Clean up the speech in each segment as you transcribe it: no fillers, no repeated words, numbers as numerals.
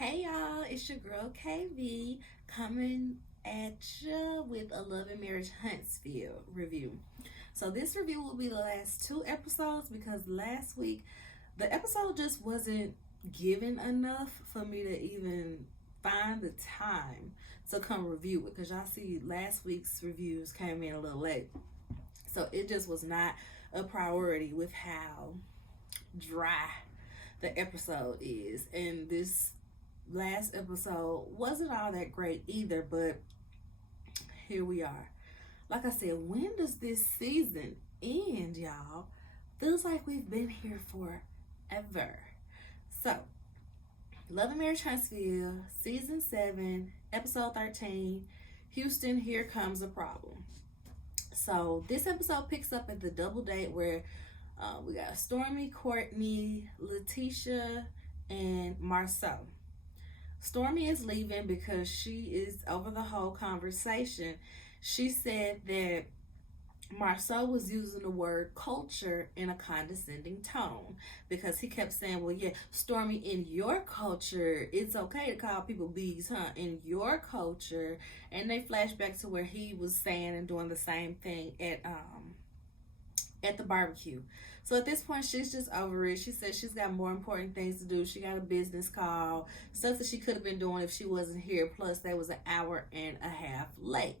Hey y'all, it's your girl KV coming at you with a Love and Marriage Huntsville review. So, this review will be the last two episodes because last week the episode just wasn't given enough for me to even find the time to come review it because y'all see last week's reviews came in a little late. So, it just was not a priority with how dry the episode is. And this last episode wasn't all that great either, but here we are. Like I said, when does this season end, y'all? Feels like we've been here forever. So, Love and Marriage Huntsville, Season 7, Episode 13, Houston, Here Comes a Problem. So, this episode picks up at the double date where we got Stormy, Courtney, Letitia, and Marceau. Stormy is leaving because she is over the whole conversation. She said that Marceau was using the word culture in a condescending tone because he kept saying, well, yeah, Stormy, in your culture, it's okay to call people bees, huh? In your culture. And they flash back to where he was saying and doing the same thing at the barbecue. So at this point, she's just over it. She said she's got more important things to do. She got a business call, stuff that she could have been doing if she wasn't here. Plus, they was an hour and a half late.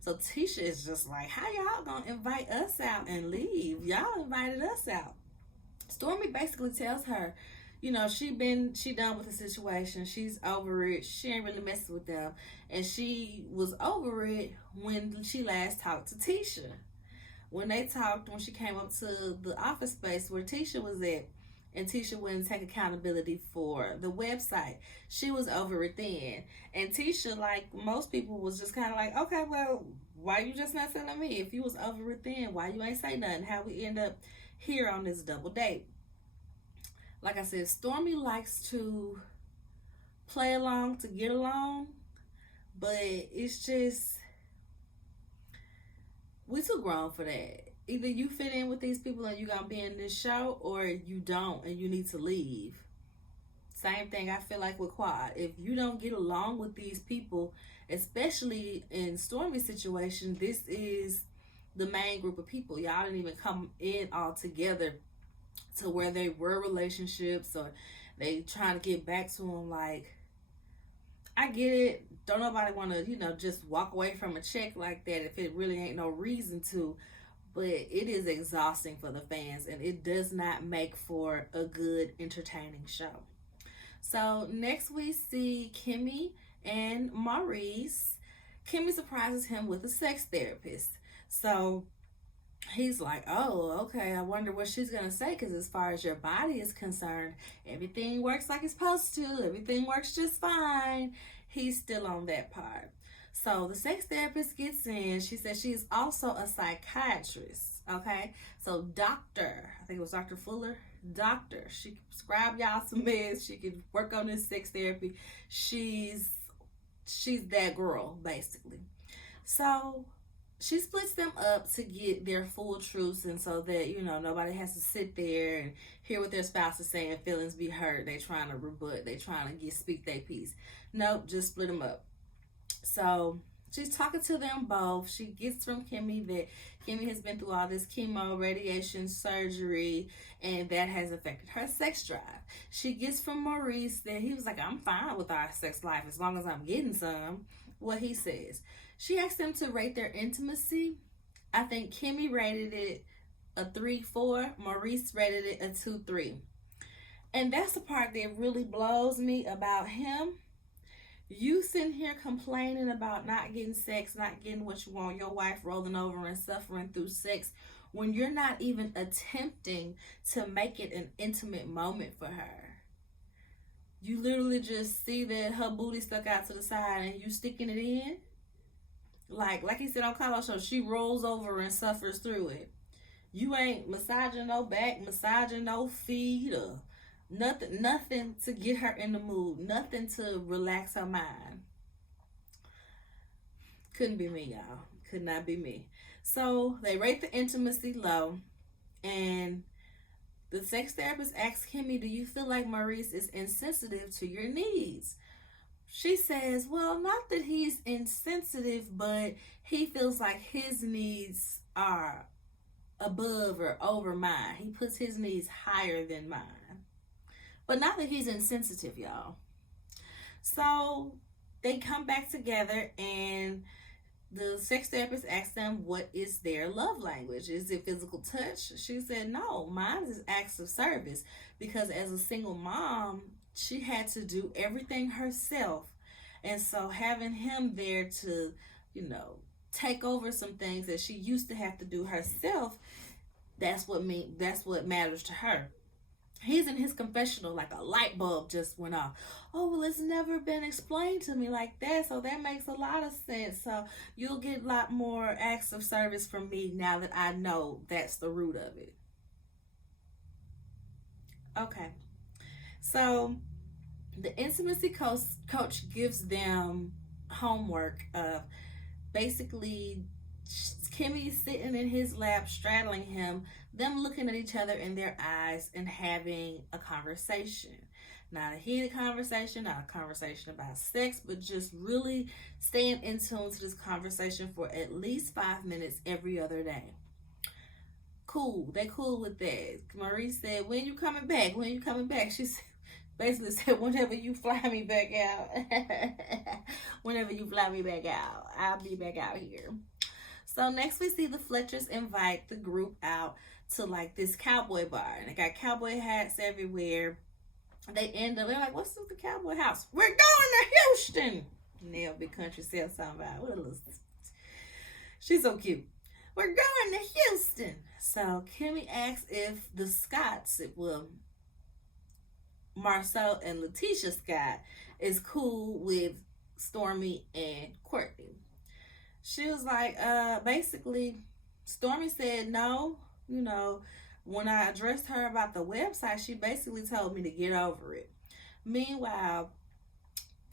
So Tisha is just like, how y'all gonna invite us out and leave? Y'all invited us out. Stormy basically tells her, you know, she done with the situation. She's over it. She ain't really messing with them. And she was over it when she last talked to Tisha. When they talked, when she came up to the office space where Tisha was at, and Tisha wouldn't take accountability for the website, she was over it then. And Tisha, like most people, was just kind of like, okay, well, why you just not telling me? If you was over it then, why you ain't say nothing? How we end up here on this double date? Like I said, Stormy likes to play along to get along, but it's just, we too grown for that. Either you fit in with these people and you're gonna be in this show, or you don't and you need to leave. Same thing I feel like with Quad. If you don't get along with these people, especially in Stormy's situation, this is the main group of people. Y'all didn't even come in all together to where they were relationships or they trying to get back to them. Like, I get it. Don't nobody want to, just walk away from a check like that if it really ain't no reason to. But it is exhausting for the fans, and it does not make for a good, entertaining show. So next we see Kimmy and Maurice. Kimmy surprises him with a sex therapist. So he's like, oh, okay, I wonder what she's going to say, because as far as your body is concerned, everything works like it's supposed to. Everything works just fine. He's still on that part. So the sex therapist gets in. She says she's also a psychiatrist. Okay, so doctor, I think it was Dr. Fuller. Doctor, she can prescribe y'all some meds. She can work on this sex therapy. She's that girl basically. So she splits them up to get their full truths, and so that nobody has to sit there and hear what their spouse is saying, feelings be hurt, they trying to rebut, they trying to speak their piece. Nope, just split them up. So she's talking to them both. She gets from Kimmy that Kimmy has been through all this chemo, radiation, surgery, and that has affected her sex drive. She gets from Maurice that he was like, I'm fine with our sex life as long as I'm getting some. What he says. She asked them to rate their intimacy. I think Kimmy rated it a 3-4. Maurice rated it a 2-3. And that's the part that really blows me about him. You sitting here complaining about not getting sex, not getting what you want, your wife rolling over and suffering through sex, when you're not even attempting to make it an intimate moment for her. You literally just see that her booty stuck out to the side and you sticking it in. Like he said on Carlos show, she rolls over and suffers through it. You ain't massaging no back, massaging no feet, or nothing to get her in the mood, nothing to relax her mind. Couldn't be me, y'all. Could not be me. So they rate the intimacy low, and The sex therapist asked Kimmy, do you feel like Maurice is insensitive to your needs? She says, well, not that he's insensitive, but he feels like his needs are above or over mine. He puts his needs higher than mine. But not that he's insensitive, y'all. So they come back together, and the sex therapist asked them what is their love language. Is it physical touch? She said, no, mine is acts of service, because as a single mom, she had to do everything herself. And so having him there to, take over some things that she used to have to do herself, that's what matters to her. He's in his confessional like a light bulb just went off. Oh, well, it's never been explained to me like that, so that makes a lot of sense. So you'll get a lot more acts of service from me now that I know that's the root of it. Okay. So the intimacy coach gives them homework of basically Kimmy sitting in his lap, straddling him, them looking at each other in their eyes and having a conversation. Not a heated conversation, not a conversation about sex, but just really staying in tune to this conversation for at least 5 minutes every other day. Cool. They cool with that. Maurice said, when you coming back? When you coming back? She basically said, whenever you fly me back out. Whenever you fly me back out, I'll be back out here. So next we see the Fletchers invite the group out to like this cowboy bar. And they got cowboy hats everywhere. They're like, what's with the cowboy house? We're going to Houston. Nell, big country self something about. She's so cute. We're going to Houston. So Kimmy asks if the Scotts, Marcel and Letitia Scott, is cool with Stormy and Courtney. She was like, basically, Stormy said no. When I addressed her about the website, she basically told me to get over it. Meanwhile,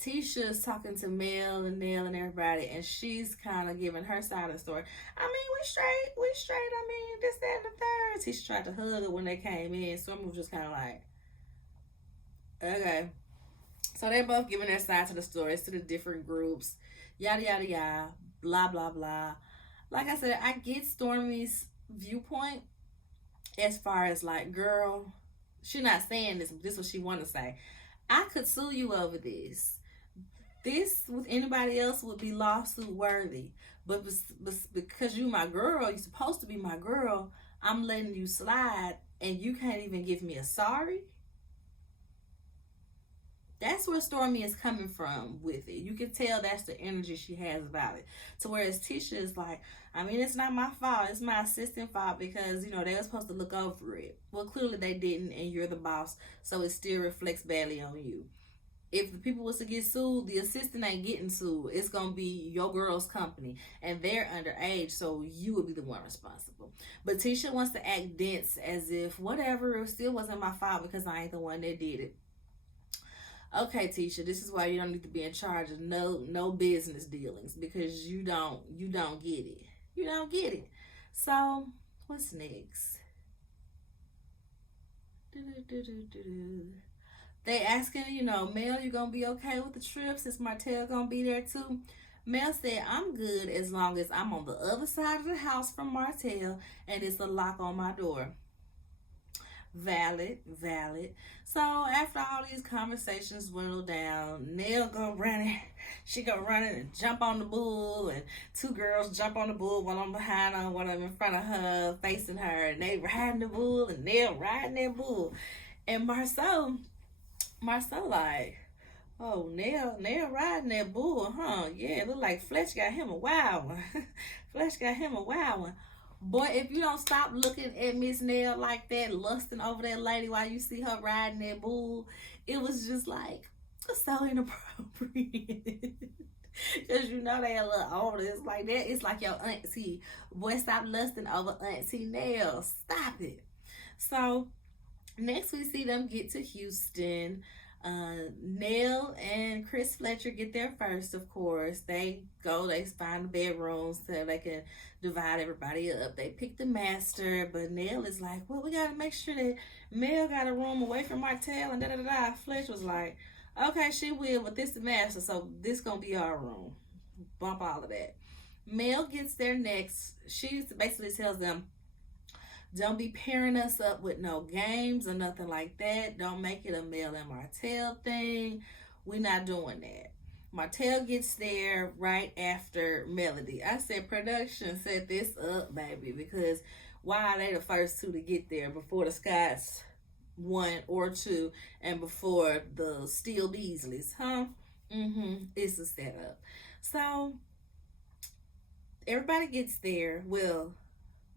Tisha's talking to Mel and Nell and everybody, and she's kind of giving her side of the story. I mean, we straight. I mean, this, that, and the third. Tisha tried to hug her when they came in. Stormy was just kind of like, okay. So they're both giving their side to the stories to the different groups. Yada, yada, yada. Blah, blah, blah. Like I said, I get Stormy's viewpoint as far as like, girl, she's not saying this, but this is what she want to say. I could sue you over this. This with anybody else would be lawsuit worthy. But because you my girl, you're supposed to be my girl, I'm letting you slide and you can't even give me a sorry. That's where Stormy is coming from with it. You can tell that's the energy she has about it. To whereas Tisha is like, I mean, it's not my fault. It's my assistant fault because, they were supposed to look over it. Well, clearly they didn't, and you're the boss, so it still reflects badly on you. If the people was to get sued, the assistant ain't getting sued. It's going to be your girl's company, and they're underage, so you would be the one responsible. But Tisha wants to act dense as if, whatever, it still wasn't my fault because I ain't the one that did it. Okay, Tisha, this is why you don't need to be in charge of no business dealings, because you don't get it. You don't get it. So, what's next? They asking, Mel, you gonna be okay with the trip since Martell gonna be there too? Mel said, I'm good as long as I'm on the other side of the house from Martell and it's a lock on my door. Valid. So after all these conversations dwindle down, Nell go running. She go running and jump on the bull, and two girls jump on the bull, one on behind her, one of them in front of her, facing her, and they riding the bull, and Nell riding that bull. And Marcel like, oh, Nell riding that bull, huh? Yeah, it look like Fletch got him a wild one. Boy, if you don't stop looking at Miss Nell like that, lusting over that lady while you see her riding that bull, it was just like so inappropriate. Because they a little older. It's like that. It's like your auntie. Boy, stop lusting over Auntie Nell. Stop it. So, next we see them get to Houston. Nell and Chris Fletcher get there first, of course. They go, they find the bedrooms so they can divide everybody up. They pick the master, but Nell is like, well, we got to make sure that Mel got a room away from Martell, and da da da da. Fletcher was like, okay, she will, but this is the master, so this going to be our room. Bump all of that. Mel gets there next. She basically tells them, don't be pairing us up with no games or nothing like that. Don't make it a Mel and Martell thing. We're not doing that. Martell gets there right after Melody. I said production set this up, baby, because why are they the first two to get there before the Scotts 1 or 2 and before the Steel Beasleys, huh? It's a setup. So everybody gets there. Well,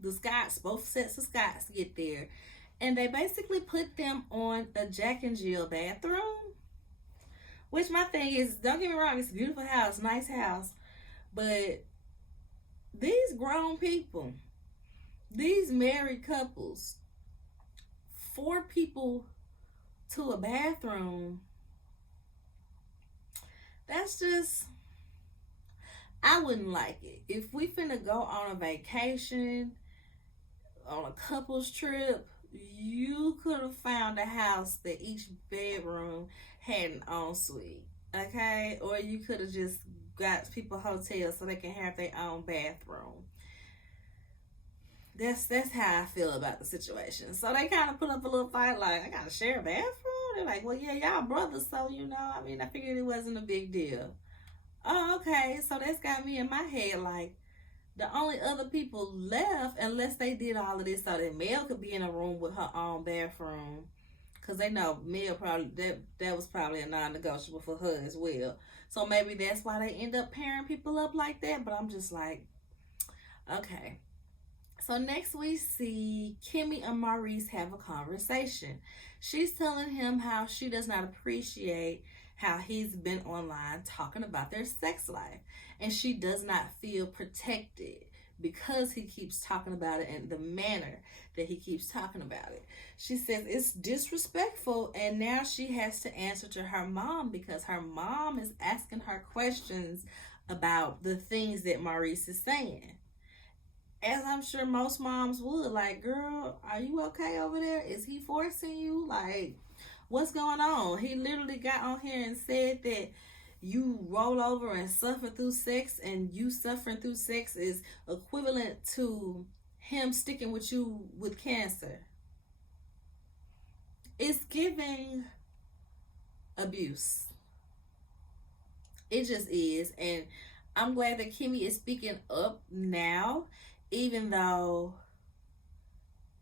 the Scotts, both sets of Scotts get there, and they basically put them on a Jack and Jill bathroom. Which my thing is, don't get me wrong, it's a beautiful house, nice house, but these grown people, these married couples, 4 people to a bathroom, that's just, I wouldn't like it. If we finna go on a vacation, on a couples trip, you could have found a house that each bedroom had an ensuite, okay? Or you could have just got people hotels so they can have their own bathroom. That's how I feel about the situation. So they kind of put up a little fight, like, I gotta share a bathroom? They're like, well, yeah, y'all brothers, so, I mean, I figured it wasn't a big deal. Oh, okay, so that's got me in my head, like, the only other people left, unless they did all of this so that Mel could be in a room with her own bathroom, because they know Mel probably, that was probably a non-negotiable for her as well. So maybe that's why they end up pairing people up like that, but I'm just like, okay. So next we see Kimmy and Maurice have a conversation. She's telling him how she does not appreciate how he's been online talking about their sex life, and she does not feel protected because he keeps talking about it in the manner that he keeps talking about it. She says it's disrespectful, and now she has to answer to her mom because her mom is asking her questions about the things that Maurice is saying. As I'm sure most moms would, like, girl, are you okay over there? Is he forcing you? Like, what's going on? He literally got on here and said that you roll over and suffer through sex, and you suffering through sex is equivalent to him sticking with you with cancer. It's giving abuse. It just is. And I'm glad that Kimmy is speaking up now, even though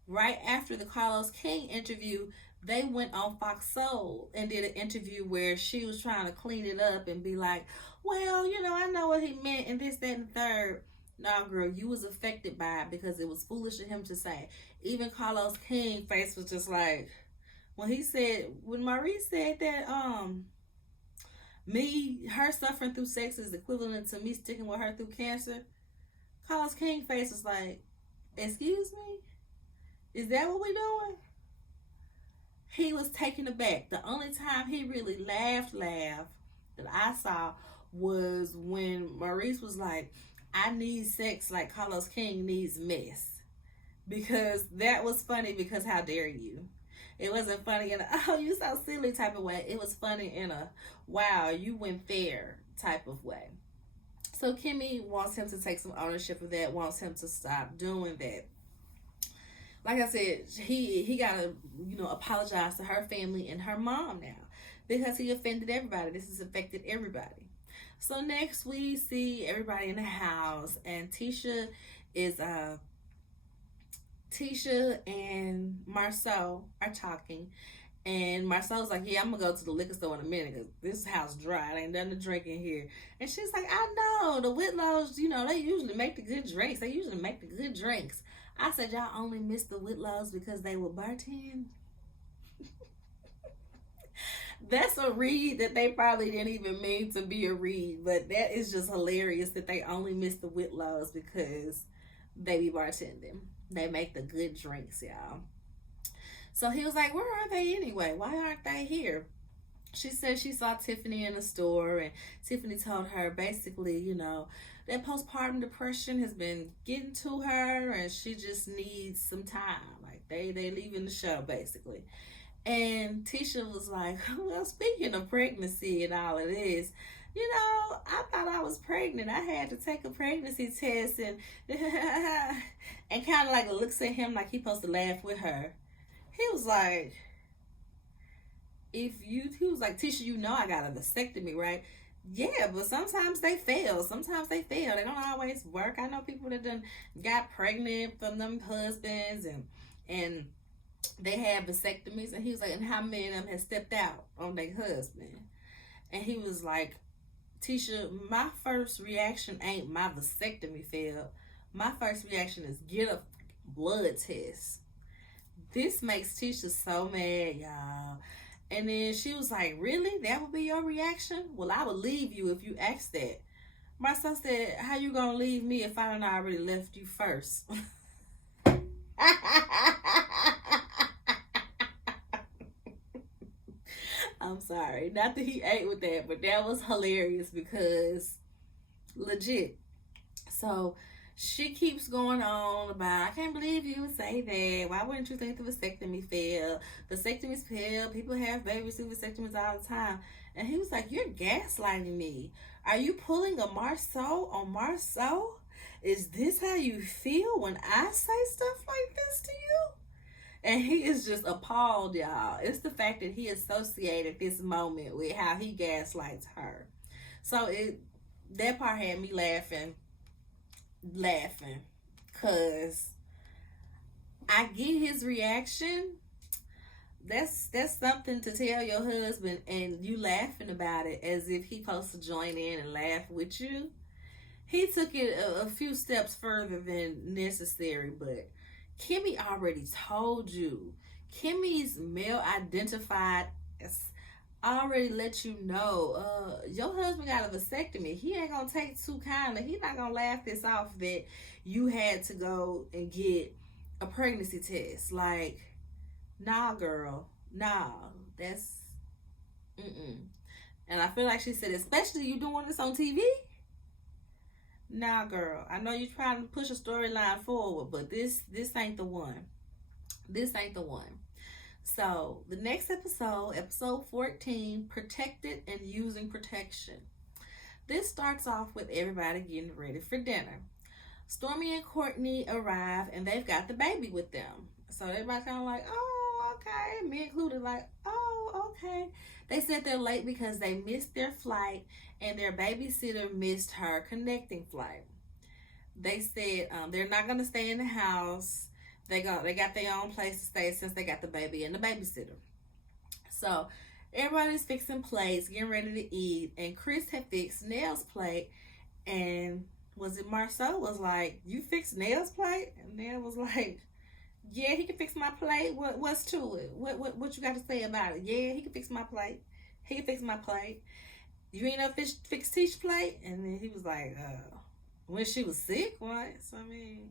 right after the Carlos King interview, they went on Fox Soul and did an interview where she was trying to clean it up and be like, well, I know what he meant and this, that, and the third. No, girl, you was affected by it because it was foolish of him to say. Even Carlos King face was just like, when Maurice said that, her suffering through sex is equivalent to me sticking with her through cancer, Carlos King face was like, excuse me? Is that what we doing? He was taken aback. The only time he really laughed that I saw was when Maurice was like, I need sex like Carlos King needs mess. Because that was funny because how dare you? It wasn't funny in a, oh, you so silly type of way. It was funny in a, wow, you went there type of way. So Kimmy wants him to take some ownership of that, wants him to stop doing that. Like I said, he got to, apologize to her family and her mom now because he offended everybody. This has affected everybody. So next we see everybody in the house, and Tisha and Marceau are talking. And Marcel's like, yeah, I'm going to go to the liquor store in a minute because this house dry. It ain't nothing to drink in here. And she's like, I know. The Whitlows, they usually make the good drinks. I said, y'all only missed the Whitlows because they were bartend? That's a read that they probably didn't even mean to be a read. But that is just hilarious that they only missed the Whitlows because they be bartending. They make the good drinks, y'all. So he was like, where are they anyway? Why aren't they here? She said she saw Tiffany in the store, and Tiffany told her basically, that postpartum depression has been getting to her, and she just needs some time. Like they leaving the show basically. And Tisha was like, well, speaking of pregnancy and all of this, I thought I was pregnant. I had to take a pregnancy test, and and kind of like looks at him like he supposed to laugh with her. He was like, he was like, Tisha, I got a vasectomy, right? Yeah, but sometimes they fail. Sometimes they fail. They don't always work. I know people that done got pregnant from them husbands, and they had vasectomies. And he was like, and how many of them had stepped out on their husband? And he was like, Tisha, my first reaction ain't my vasectomy failed. My first reaction is get a blood test. This makes Tisha so mad, y'all. And then she was like, really? That would be your reaction? Well, I would leave you if you asked that. My son said, how you gonna leave me if I done already left you first? I'm sorry. Not that he ate with that, but that was hilarious because legit. So she keeps going on about, I can't believe you would say that. Why wouldn't you think the vasectomy failed? Vasectomies fail. People have babies through vasectomies all the time. And he was like, you're gaslighting me. Are you pulling a Marceau on Marceau? Is this how you feel when I say stuff like this to you? And he is just appalled, y'all. It's the fact that he associated this moment with how he gaslights her. So that part had me laughing because I get his reaction. That's something to tell your husband, and you laughing about it as if he supposed to join in and laugh with you. He took it a few steps further than necessary, but Kimmy already told you. Kimmy's male identified already let you know, your husband got a vasectomy. He ain't gonna take too kindly. He not gonna laugh this off that you had to go and get a pregnancy test. Like, nah, girl, nah, that's And I feel like she said, especially you doing this on TV. Nah, girl, I know you're trying to push a storyline forward, but this ain't the one. This ain't the one. So the next episode 14, protected and using protection. This starts off with everybody getting ready for dinner. Stormy and Courtney arrive, and they've got the baby with them. So everybody kind of like, oh, okay. Me included, like, oh, okay. They said they're late because they missed their flight, and their babysitter missed her connecting flight. They said they're not going to stay in the house. They got their own place to stay since they got the baby and the babysitter. So everybody's fixing plates, getting ready to eat, and Chris had fixed Nell's plate, and was it Marceau was like, you fixed Nell's plate? And Nell was like, yeah, he can fix my plate. What's to it? What you got to say about it? Yeah, he can fix my plate. He can fix my plate. You ain't know fix Tisha's plate? And then he was like, when she was sick, what? So I mean,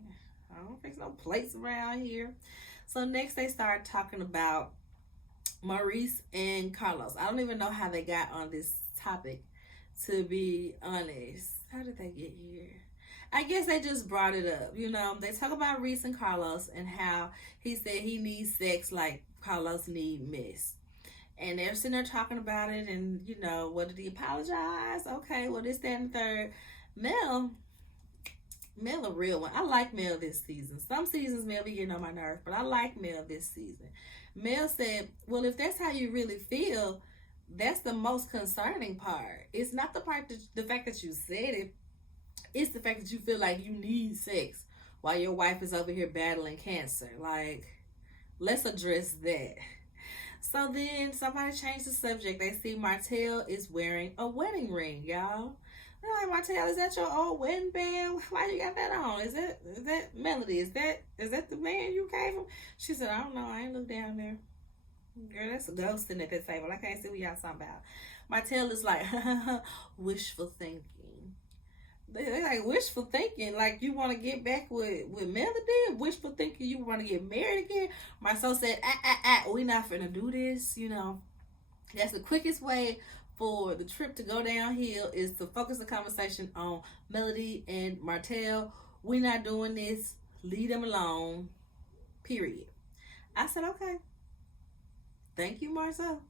I don't fix no plates around here. So next they started talking about Maurice and Carlos. I don't even know how they got on this topic, to be honest. How did they get here? I guess they just brought it up. They talk about Reese and Carlos and how he said he needs sex like Carlos need Miss. And they're sitting there talking about it, and what did he apologize? Okay, well, this, that, and third. Mel a real one. I like Mel this season. Some seasons Mel be getting on my nerves, but I like Mel this season. Mel said, well, if that's how you really feel, that's the most concerning part. It's not the fact that you said it. It's the fact that you feel like you need sex while your wife is over here battling cancer. Like, let's address that. So then somebody changed the subject. They see Martell is wearing a wedding ring, y'all. They're like, Martell, is that your old wedding band? Why you got that on? Is that Melody? Is that the man you gave him? She said, I don't know. I ain't look down there. Girl, that's a ghost sitting at that table. I can't see what y'all talking about. Martell is like, wishful thinking. They're like, wishful thinking, like you want to get back with Melody? Wishful thinking you want to get married again? Marceau said, we not finna do this, That's the quickest way for the trip to go downhill, is to focus the conversation on Melody and Martell. We're not doing this. Leave them alone. Period. I said, okay. Thank you, Marcel.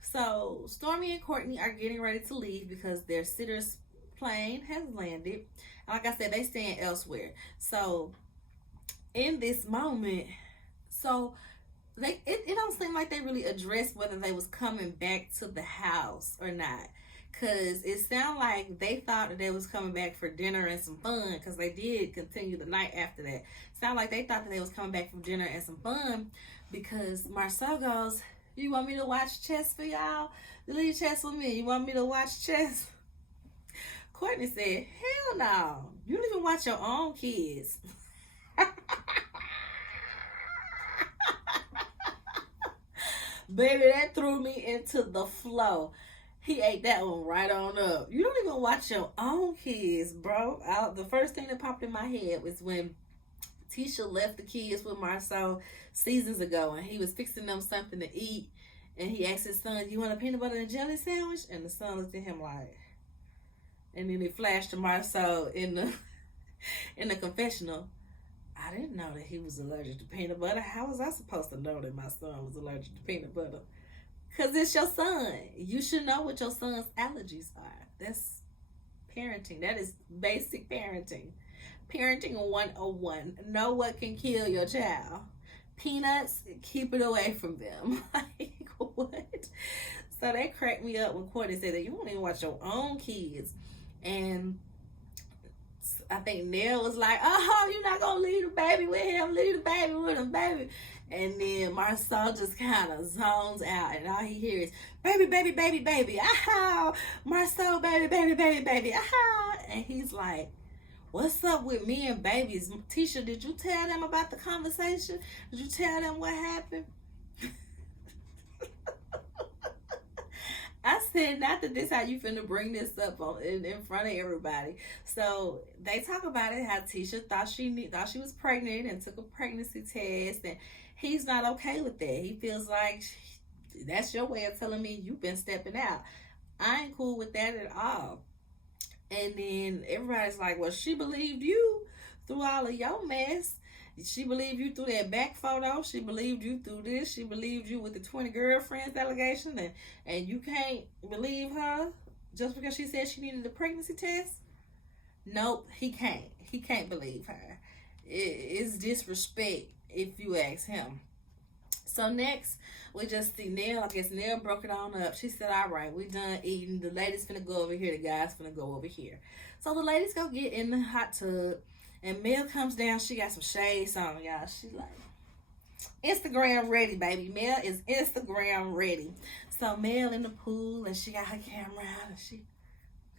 So Stormy and Courtney are getting ready to leave because their sitter's plane has landed. And like I said, they stand elsewhere. So in this moment, so it don't seem like they really addressed whether they was coming back to the house or not, because it sounded like they thought that they was coming back for dinner and some fun, because they did continue the night after that. Sound like they thought that they was coming back for dinner and some fun, because Marcel goes, you want me to watch chess for y'all? Leave chess with me. You want me to watch chess? Courtney said, hell no. You don't even watch your own kids. Baby, that threw me into the flow. He ate that one right on up. You don't even watch your own kids, bro. The first thing that popped in my head was when Tisha left the kids with Marcel seasons ago, and he was fixing them something to eat, and he asked his son, you want a peanut butter and jelly sandwich? And the son looked at him like, and then it flashed to Marcel in the confessional. I didn't know that he was allergic to peanut butter. How was I supposed to know that my son was allergic to peanut butter? Because it's your son. You should know what your son's allergies are. That's parenting. That is basic parenting. Parenting 101. Know what can kill your child. Peanuts, keep it away from them. Like, what? So that cracked me up when Courtney said that you don't even watch your own kids. And I think Nell was like, oh, you're not going to leave the baby with him. Leave the baby with him, baby. And then Marcel just kind of zones out, and all he hears is, baby, baby, baby, baby. Aha! Marcel, baby, baby, baby, baby. Aha! And he's like, what's up with me and babies? Tisha, did you tell them about the conversation? Did you tell them what happened? I said, not that this how you finna bring this up in front of everybody. So they talk about it, how Tisha thought she was pregnant and took a pregnancy test, and he's not okay with that. He feels like that's your way of telling me you've been stepping out. I ain't cool with that at all. And then everybody's like, well, she believed you through all of your mess. She believed you through that back photo. She believed you through this. She believed you with the 20 girlfriends allegation. And you can't believe her just because she said she needed a pregnancy test? Nope, he can't. He can't believe her. It's disrespect if you ask him. So next, we just see Nell. I guess Nell broke it on up. She said, all right, we done eating. The ladies finna go over here. The guys finna go over here. So the ladies go get in the hot tub. And Mel comes down. She got some shades on, y'all. She's like, Instagram ready, baby. Mel is Instagram ready. So Mel in the pool, and she got her camera out, and she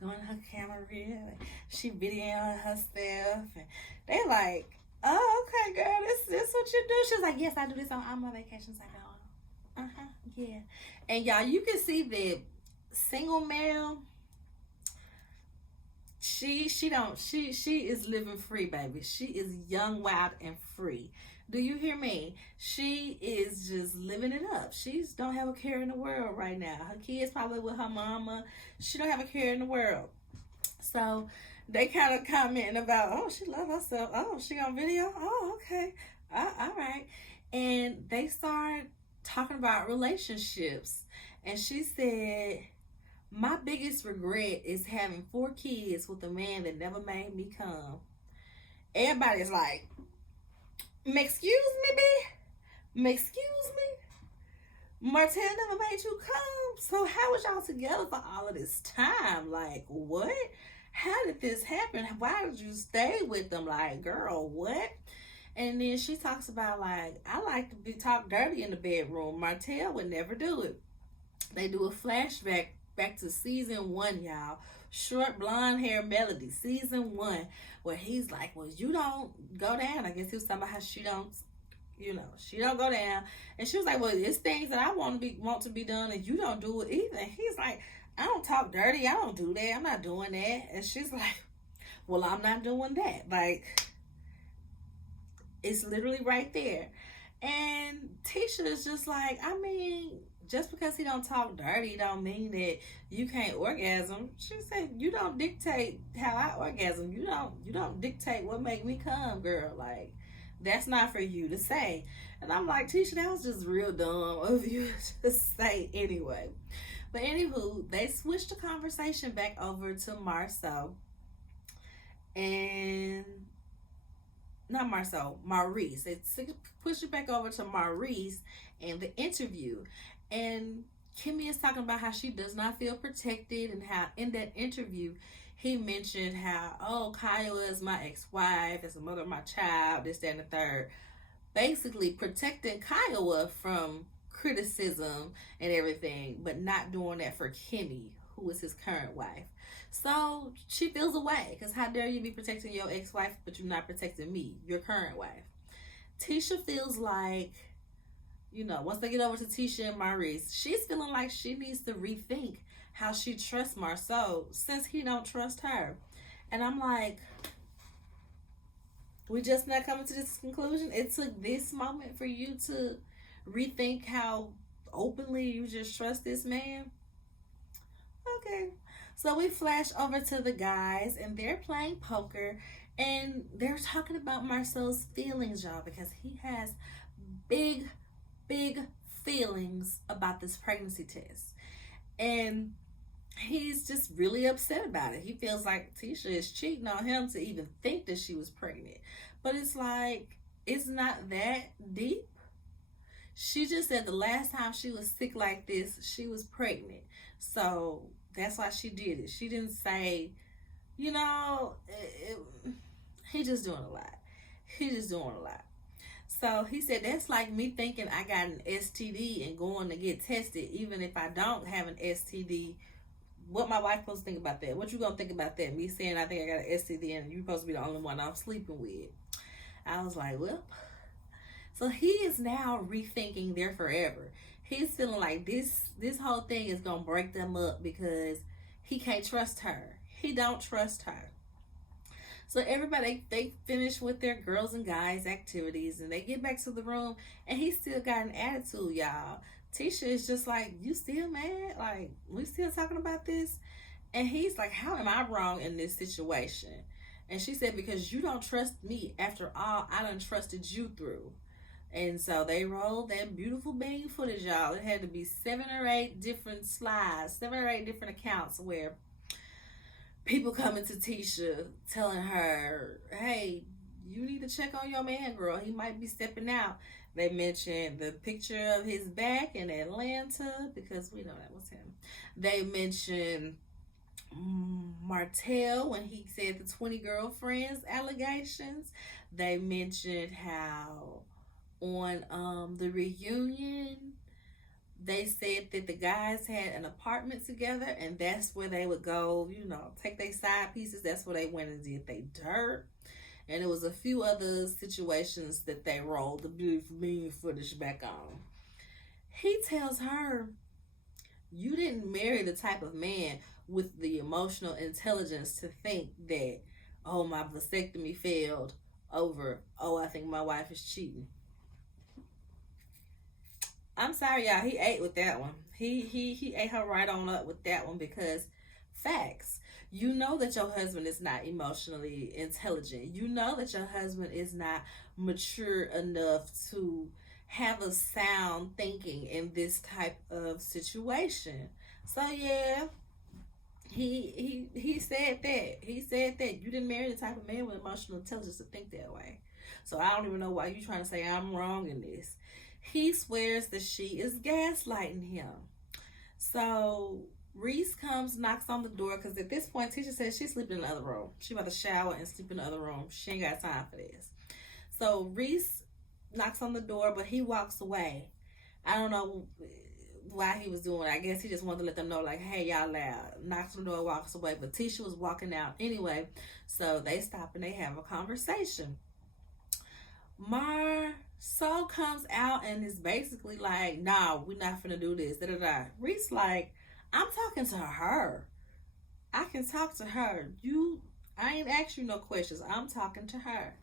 going her camera reel, and she videoing herself. And they like, oh, okay, girl, this what you do? She's like, yes, I do this on all my vacations. I go, yeah. And y'all, you can see that single Mel, she is living free, baby. She is young, wild, and free. Do you hear me? She is just living it up. She don't have a care in the world right now. Her kids probably with her mama. She don't have a care in the world. So they kind of commenting about, oh, she love herself. Oh, she on video? Oh, okay. All right. And they start talking about relationships. And she said, my biggest regret is having 4 kids with a man that never made me come. Everybody's like, excuse me, B? Excuse me? Martell never made you come? So how was y'all together for all of this time? Like, what? How did this happen? Why did you stay with them? Like, girl, what? And then she talks about, like, I like to be talked dirty in the bedroom. Martell would never do it. They do a flashback back to season 1, y'all. Short blonde hair Melody, season 1, where he's like, well, you don't go down. I guess he was talking about how she don't go down. And she was like, well, it's things that I want to be done, and you don't do it either. And he's like, I don't talk dirty. I don't do that. I'm not doing that. And she's like, well, I'm not doing that. Like, it's literally right there. And Tisha is just like, I mean, just because he don't talk dirty don't mean that you can't orgasm. She said, you don't dictate how I orgasm. You don't dictate what make me come, girl. Like, that's not for you to say. And I'm like, Tisha, that was just real dumb of you to say anyway. But anywho, they switched the conversation back over to Marceau. And not Marceau, Maurice. They pushed it back over to Maurice and the interview. And Kimmy is talking about how she does not feel protected, and how in that interview he mentioned how, oh, Kiowa is my ex-wife, as the mother of my child, this, that, and the third. Basically protecting Kiowa from criticism and everything, but not doing that for Kimmy, who is his current wife. So she feels away, because how dare you be protecting your ex-wife, but you're not protecting me, your current wife. Tisha feels like, once they get over to Tisha and Maurice, she's feeling like she needs to rethink how she trusts Marceau, since he don't trust her. And I'm like, we just not coming to this conclusion? It took this moment for you to rethink how openly you just trust this man? Okay. So we flash over to the guys, and they're playing poker, and they're talking about Marceau's feelings, y'all, because he has big feelings about this pregnancy test. And he's just really upset about it. He feels like Tisha is cheating on him to even think that she was pregnant. But it's like, it's not that deep. She just said the last time she was sick like this, she was pregnant. So that's why she did it. She didn't say, he just doing a lot. So he said, that's like me thinking I got an STD and going to get tested, even if I don't have an STD. What my wife supposed to think about that? What you gonna think about that? Me saying I think I got an STD and you supposed to be the only one I'm sleeping with. I was like, well. So he is now rethinking their forever. He's feeling like this whole thing is gonna break them up because he can't trust her. He don't trust her. So everybody, they finish with their girls and guys activities, and they get back to the room, and he still got an attitude, y'all. Tisha is just like, you still mad? Like, we still talking about this? And he's like, how am I wrong in this situation? And she said, because you don't trust me after all I done trusted you through. And so they rolled that beautiful bang footage, y'all. It had to be 7 or 8 different slides, 7 or 8 different accounts where people coming to Tisha telling her, hey, you need to check on your man, girl. He might be stepping out. They mentioned the picture of his back in Atlanta, because we know that was him. They mentioned Martell when he said the 20 girlfriends allegations. They mentioned how on the reunion, they said that the guys had an apartment together, and that's where they would go, take their side pieces. That's where they went and did their dirt. And it was a few other situations that they rolled the beautiful bean footage back on. He tells her, you didn't marry the type of man with the emotional intelligence to think that, oh, my vasectomy failed over, oh, I think my wife is cheating. I'm sorry, y'all. He ate with that one. He ate her right on up with that one, because facts. You know that your husband is not emotionally intelligent. You know that your husband is not mature enough to have a sound thinking in this type of situation. So yeah, he said that. He said that you didn't marry the type of man with emotional intelligence to think that way. So I don't even know why you trying to say I'm wrong in this. He swears that she is gaslighting him. So Reese comes, knocks on the door, because at this point, Tisha says she's sleeping in the other room. She about to shower and sleep in the other room. She ain't got time for this. So Reese knocks on the door, but he walks away. I don't know why he was doing it. I guess he just wanted to let them know, like, hey, y'all loud. Knocks on the door, walks away. But Tisha was walking out anyway. So they stop and they have a conversation. Marceau comes out and is basically like, nah, we're not finna do this. Da-da-da. Reese like, I'm talking to her. I can talk to her. I ain't asked you no questions. I'm talking to her.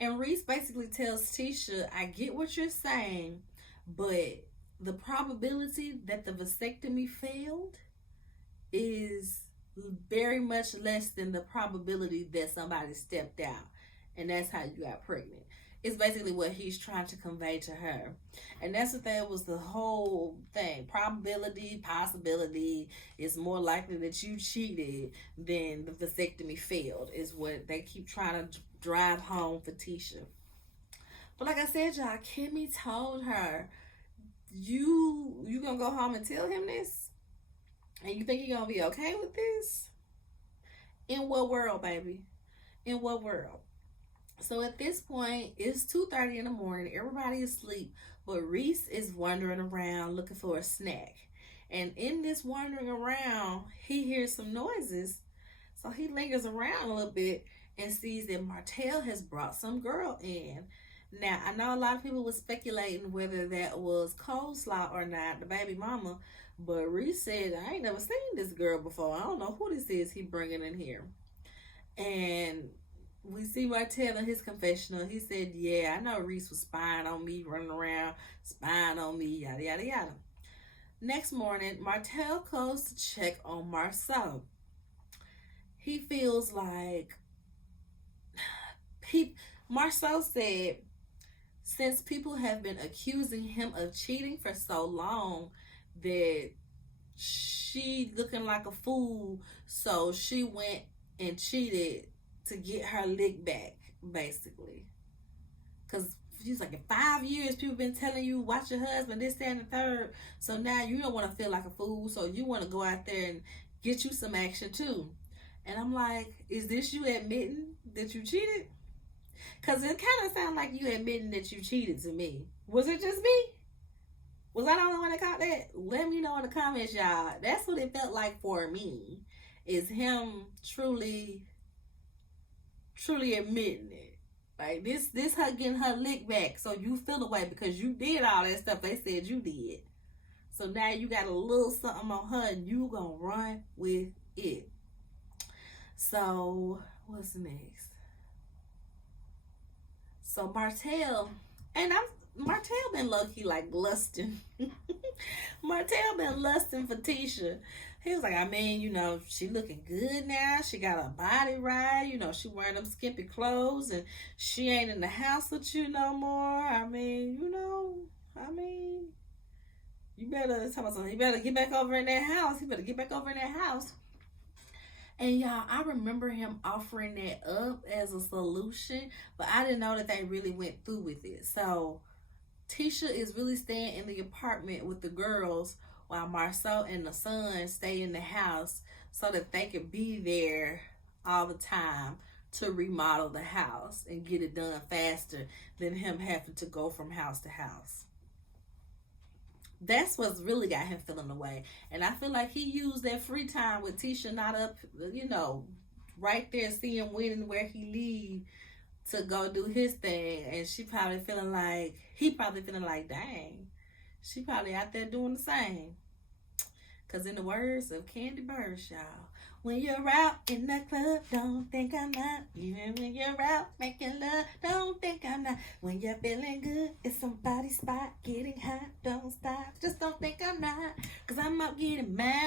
And Reese basically tells Tisha, I get what you're saying, but the probability that the vasectomy failed is very much less than the probability that somebody stepped out and that's how you got pregnant. It's basically what he's trying to convey to her. And that's what that was, the whole thing. Probability, possibility is more likely that you cheated than the vasectomy failed, is what they keep trying to drive home for Tisha. But like I said, y'all, Kimmy told her, you gonna go home and tell him this? And you think you're gonna be okay with this? In what world, baby? In what world? So at this point, it's 2:30 in the morning. Everybody is asleep, but Reese is wandering around looking for a snack. And in this wandering around, he hears some noises. So he lingers around a little bit and sees that Martell has brought some girl in. Now, I know a lot of people were speculating whether that was Coleslaw or not, the baby mama. But Reese said, I ain't never seen this girl before. I don't know who this is he bringing in here. And we see Martell in his confessional. He said, yeah, I know Reese was spying on me, running around, spying on me, yada, yada, yada. Next morning, Martell goes to check on Marceau. He feels like... Marceau said, since people have been accusing him of cheating for so long, that she looking like a fool, so she went and cheated to get her lick back, basically. Because she's like, in 5 years, people been telling you, watch your husband, this, that, and the third. So now you don't want to feel like a fool, so you want to go out there and get you some action too. And I'm like, is this you admitting that you cheated? Because it kind of sounds like you admitting that you cheated to me. Was it just me? Was I the only one that caught that? Let me know in the comments, y'all. That's what it felt like for me. Is him truly admitting it. Like, this her getting her lick back, so you feel away because you did all that stuff they said you did. So now you got a little something on her and you gonna run with it. So, what's next? So Martell been low-key like lusting. Martell been lusting for Tisha. He was like, I mean, you know, she looking good now. She got her body right. You know, she wearing them skimpy clothes and she ain't in the house with you no more. I mean, you better get back over in that house. You better get back over in that house. And y'all, I remember him offering that up as a solution, but I didn't know that they really went through with it. So Tisha is really staying in the apartment with the girls while Marceau and the son stay in the house so that they could be there all the time to remodel the house and get it done faster than him having to go from house to house. That's what's really got him feeling away. And I feel like he used that free time with Tisha not up, you know, right there seeing when and where he leave to go do his thing. And he probably feeling like, dang, she probably out there doing the same. Because in the words of Candy Burrs, y'all, when you're out in the club, don't think I'm not. Even when you're out making love, don't think I'm not. When you're feeling good, it's somebody's spot. Getting hot, don't stop. Just don't think I'm not. Because I'm up getting mine.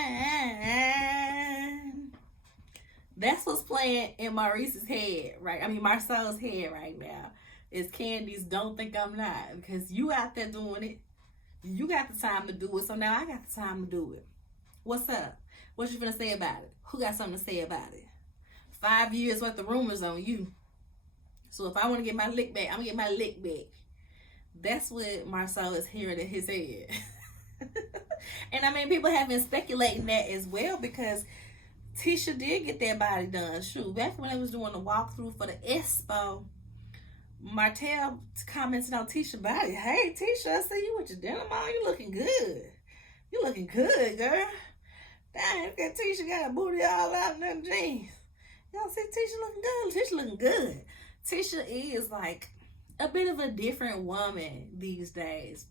That's what's playing in Maurice's head, right? I mean, Marceau's head right now. Is Candy's don't think I'm not. Because you out there doing it. You got the time to do it. So now I got the time to do it. What's up? What you gonna say about it? Who got something to say about it? 5 years worth of rumors on you. So if I want to get my lick back, I'm gonna get my lick back. That's what Marceau is hearing in his head. And I mean, people have been speculating that as well because Tisha did get that body done. Shoot, back when they was doing the walkthrough for the Expo, Martell commented on Tisha's body. Hey, Tisha, I see you with your denim on. You looking good. You looking good, girl. Dang, look at Tisha got her booty all out in them jeans. Y'all see Tisha looking good? Tisha looking good. Tisha is like a bit of a different woman these days.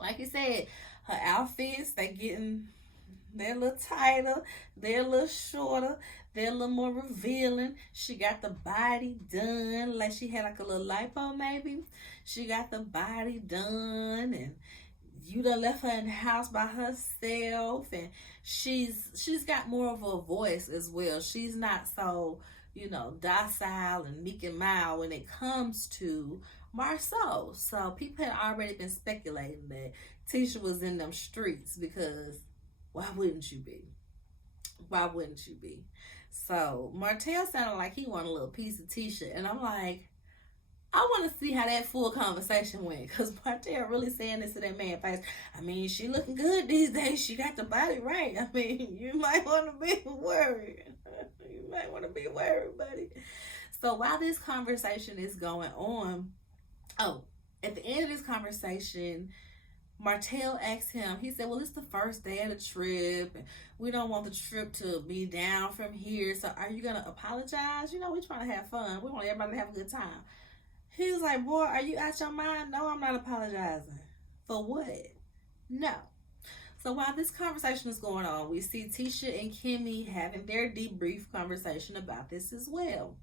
Like you said, her outfits, they're a little tighter, they're a little shorter, they're a little more revealing. She got the body done, like she had like a little lipo maybe. She got the body done and you done left her in the house by herself, and she's got more of a voice as well. She's not so, docile and meek and mild when it comes to Marceau. So people had already been speculating that Tisha was in them streets, because why wouldn't you be? Why wouldn't you be? So Martell sounded like he wanted a little piece of Tisha, and I'm like, I want to see how that full conversation went, because Martell really saying this to that man's face. I mean, she looking good these days. She got the body right. I mean, you might want to be worried. You might want to be worried, buddy. So while this conversation is going on, at the end of this conversation, Martell asked him, he said, well, it's the first day of the trip, and we don't want the trip to be down from here, so are you going to apologize? We're trying to have fun. We want everybody to have a good time. He was like, boy, are you out your mind? No, I'm not apologizing. For what? No. So while this conversation is going on, we see Tisha and Kimmy having their debrief conversation about this as well.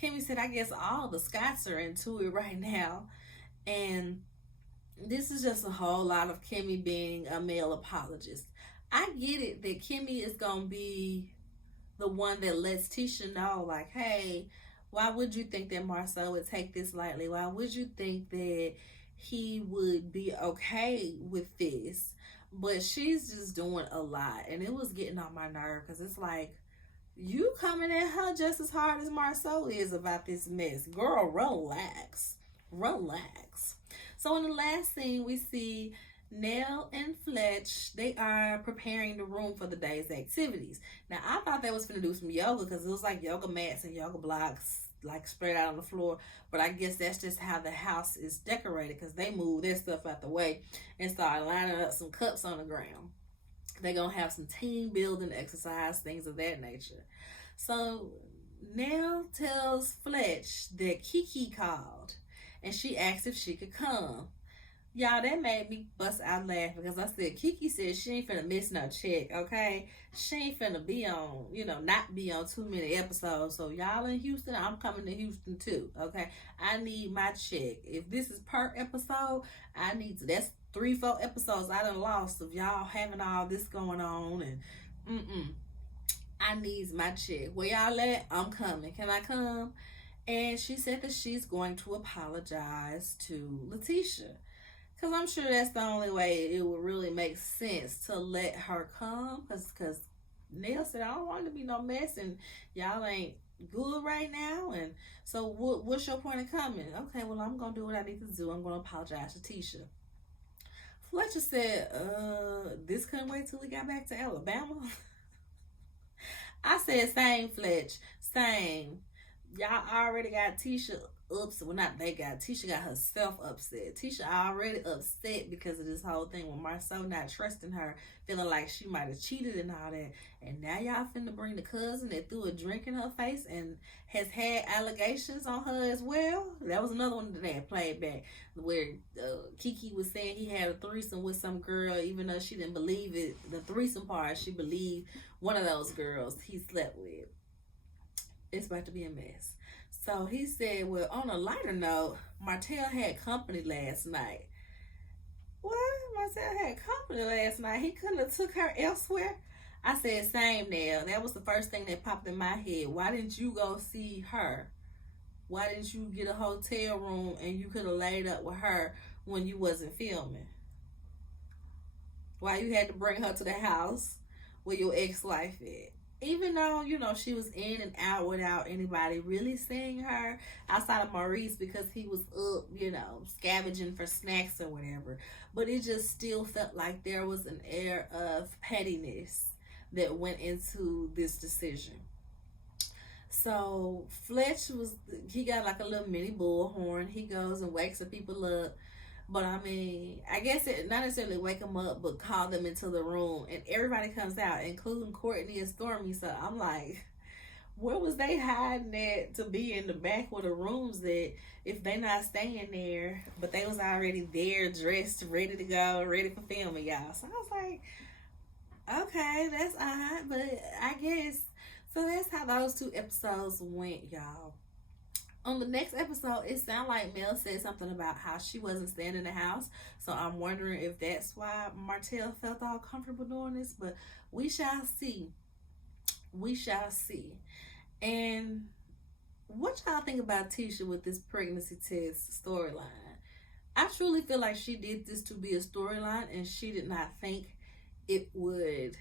Kimmy said, I guess all the Scotts are into it right now. And this is just a whole lot of Kimmy being a male apologist. I get it that Kimmy is going to be the one that lets Tisha know, like, hey, why would you think that Marceau would take this lightly? Why would you think that he would be okay with this? But she's just doing a lot, and it was getting on my nerve, because it's like, you coming at her just as hard as Marceau is about this mess. Girl, relax. Relax. So in the last scene, we see Nell and Fletch. They are preparing the room for the day's activities. Now, I thought they was going to do some yoga, because it was like yoga mats and yoga blocks like spread out on the floor. But I guess that's just how the house is decorated, because they moved their stuff out the way and started lining up some cups on the ground. They're going to have some team building exercise, things of that nature. So Nell tells Fletch that Kiki called, and she asked if she could come. Y'all, that made me bust out laughing, because I said, Kiki said she ain't finna miss no check, okay? She ain't finna be on, not be on too many episodes. So y'all in Houston, I'm coming to Houston too, okay? I need my check. If this is per episode, I need to, that's 3-4 episodes I done lost of y'all having all this going on, and I needs my check. Where y'all at? I'm coming. Can I come? And she said that she's going to apologize to Letitia, because I'm sure that's the only way it would really make sense to let her come. Because Nell said, I don't want to be no mess, and y'all ain't good right now. And so what's your point of coming? Okay, well, I'm going to do what I need to do. I'm going to apologize to Tisha. Fletcher said, this couldn't wait till we got back to Alabama. I said, same, Fletch. Same. Y'all already got Tisha upset. Well, not they got. Tisha got herself upset. Tisha already upset because of this whole thing with Marceau not trusting her, feeling like she might have cheated and all that. And now y'all finna bring the cousin that threw a drink in her face and has had allegations on her as well. That was another one that they had played back, where Kiki was saying he had a threesome with some girl, even though she didn't believe it. The threesome part, she believed one of those girls he slept with. It's about to be a mess. So he said, well, on a lighter note, Martell had company last night. What? Martell had company last night? He couldn't have took her elsewhere? I said, same, Nell. That was the first thing that popped in my head. Why didn't you go see her? Why didn't you get a hotel room and you could have laid up with her when you wasn't filming? Why you had to bring her to the house where your ex-wife at? Even though, she was in and out without anybody really seeing her outside of Maurice, because he was up, scavenging for snacks or whatever. But it just still felt like there was an air of pettiness that went into this decision. So Fletch he got like a little mini bullhorn. He goes and wakes the people up. But I mean, I guess it not necessarily wake them up, but call them into the room. And everybody comes out, including Courtney and Stormy. So I'm like, where was they hiding at to be in the back of the rooms that if they not staying there, but they was already there, dressed, ready to go, ready for filming, y'all. So I was like, okay, that's odd, but I guess. So that's how those 2 episodes went, y'all. On the next episode, it sounded like Mel said something about how she wasn't staying in the house. So I'm wondering if that's why Martell felt all comfortable doing this. But we shall see. We shall see. And what y'all think about Tisha with this pregnancy test storyline? I truly feel like she did this to be a storyline, and she did not think it would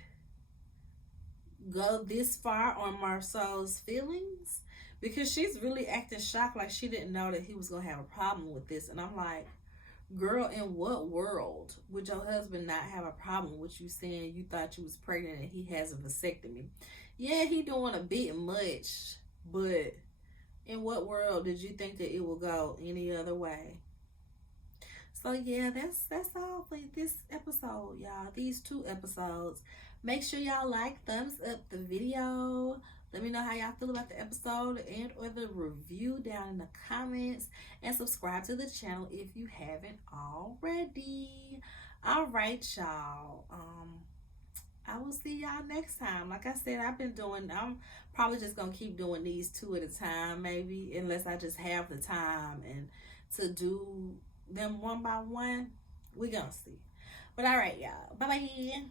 go this far on Marcel's feelings, because she's really acting shocked like she didn't know that he was going to have a problem with this. And I'm like, girl, in what world would your husband not have a problem with you saying you thought you was pregnant and he has a vasectomy? Yeah, he doing a bit much, but in what world did you think that it would go any other way? So yeah, that's all for this episode, y'all. These 2 episodes. Make sure y'all like, thumbs up the video. Let me know how y'all feel about the episode and or the review down in the comments. And subscribe to the channel if you haven't already. All right, y'all. I will see y'all next time. Like I said, I'm probably just going to keep doing these 2 at a time, maybe, unless I just have the time and to do them one by one. We gonna see. But all right, y'all. Bye-bye.